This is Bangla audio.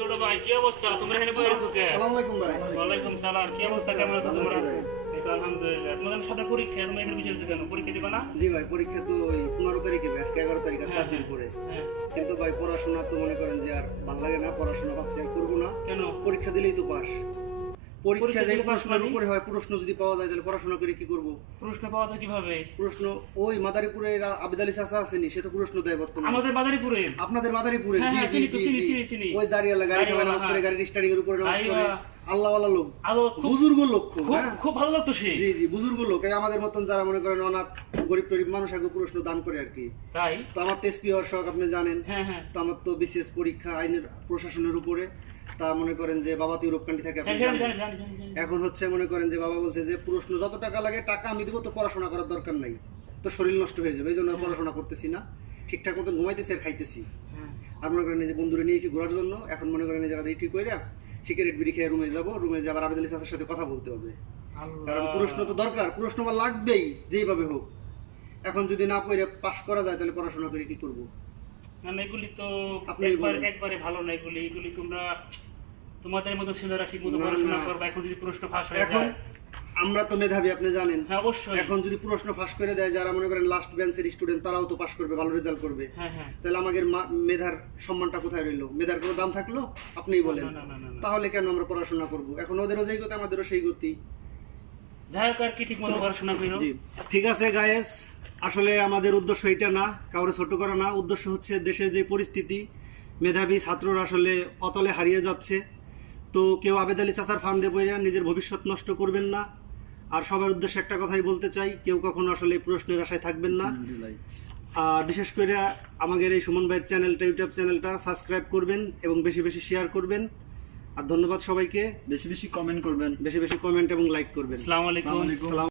ছোট ভাই কি অবস্থা? তোমরা এখানে বসে আছো কে? আসসালামু আলাইকুম ভাই। ওয়ালাইকুম সালাম। কি অবস্থা, কেমন আছো তোমরা? এই তো আলহামদুলিল্লাহ। তোমাদের সাথে পরীক্ষা, তোমরা এখানে বসে আছো কেন? পরীক্ষা দিবা না? জি ভাই, পরীক্ষা তো ওই 15 তারিখে, আজকে 11 তারিখ, আর 4 দিন পরে। হ্যাঁ। কিন্তু ভাই পড়াশোনা তো মনে করেন যে আর ভালো লাগে না, পড়াশোনা ভাবছি আর করবো না। কেন? পরীক্ষা দিলেই তো পাস। পরীক্ষা পরীক্ষা যে দিলে পাস প্রশ্নের মানে? উপরে হয়, প্রশ্ন যদি পাওয়া যায় তাহলে পড়াশোনা করে কি করব? প্রশ্ন পাওয়া যায় কিভাবে? প্রশ্ন ওই মাদারীপুরের আবিদ আলী চাচা আছেনি, সে তো প্রশ্ন দেয় বর্তমানে। আমাদের বাদারীপুরে? আপনাদের মাদারীপুরে? হ্যাঁ, জি হ্যাঁ, জি চিনি তো, জি চিনি, জি। চিনি, চিনি। ওই দাঁড়িয়ালা গাড়ি চালায় নামাজ হ্যাঁ। পড়ে, গাড়ির স্টারিং এর উপরে নামাজ আইয়া। পড়ে, আল্লাহওয়ালা লোক, আরো খুব বুজুর্গ লোক খুব, খুব হ্যাঁ। খুব ভালো লাগতো সে। জি জি, বুজুর্গ লোক। এই আমাদের মতন যারা মনে করেন অনাথ গরিব টরিব মানুষ আগে প্রশ্ন দান করে আর কি। তাই? তো আমার তো এসপি হওয়ার শখ, আপনি জানেন। হ্যাঁ, হ্যাঁ। তো আমার তো বিশেষ পরীক্ষা আইনের প্রশাসনের উপরে। তা মনে করেন যে বাবা তো ইউরোপ কান্ট্রি থাকে, আপনি হ্যাঁ, জানি, জানেন। জানি, জানি, জানি। এখন হচ্ছে মনে করেন যে বাবা বলছে যে প্রশ্ন যত টাকা লাগে টাকা আমি দিব, তো পড়াশোনা করার দরকার নাই, তো শরীর নষ্ট হয়ে যাবে, এই জন্য পড়াশোনা করতেছি না, ঠিকঠাক মতো ঘুমাইতেছি আর খাইতেছি। হ্যাঁ। আর মনে করেন এই যে বন্ধুরা নিয়েছি ঘোরার জন্য, এখন মনে করেন এই জায়গাতে ঠিক করে সিগারেট বিড়ি খেয়ে রুমে যাবো, রুমে যে আবার আবিদ আলী চাচার সাথে কথা বলতে হবে, কারণ প্রশ্ন তো দরকার, প্রশ্ন আমার লাগবেই যেইভাবে হোক। এখন যদি না পড়ে পাশ করা যায় তাহলে পড়াশোনা করে কি করব? মানে এগুলি তো আপনি বলেন। একবারে ভালো না এগুলি। এগুলি তোমরা তোমাদের মতো ছেলেরা ঠিক মতো না, পড়াশোনা না। করবে। এখন যদি প্রশ্ন ফাঁস হয়ে এখন যায়, আমরা তো মেধাবী, আপনি জানেন। হ্যাঁ অবশ্যই। এখন যদি প্রশ্ন ফাঁস করে দেয়, যারা মনে করেন লাস্ট বেঞ্চের স্টুডেন্ট, তারাও তো পাশ করবে, ভালো রেজাল্ট করবে, হ্যাঁ, হ্যাঁ। তাহলে আমাদের মেধার সম্মানটা কোথায় রইলো? মেধার কোনো দাম থাকলো? আপনিই বলেন। না, না, না, না, না। তাহলে কেন আমরা পড়াশোনা করব? এখন ওদেরও যেই গতি আমাদেরও সেই গতি। যাই হোক, আর কি ঠিক মতো পড়াশোনা করো। জি ঠিক আছে গায়েস, আসলে আমাদের উদ্দেশ্য এটা না, কাউরে ছোট করা না। উদ্দেশ্য হচ্ছে দেশের যে পরিস্থিতি, মেধাবী ছাত্ররা আসলে অতলে হারিয়ে যাচ্ছে। তো কেউ আবেদ আলী চাচার ফান্দে পড়ে নিজের ভবিষ্যৎ নষ্ট করবেন না। আর সবার উদ্দেশ্যে একটা কথাই বলতে চাই, কেউ কখনো আসলে এই প্রশ্নের আশায় থাকবেন না। আর বিশেষ করে আমাদের এই সুমন ভাইয়ের চ্যানেলটা, ইউটিউব চ্যানেলটা সাবস্ক্রাইব করবেন এবং বেশি বেশি শেয়ার করবেন। আর ধন্যবাদ সবাইকে। বেশি বেশি কমেন্ট করবেন। বেশি বেশি কমেন্ট এবং লাইক করবেন। আসসালামু আলাইকুম। আসসালামু আলাইকুম।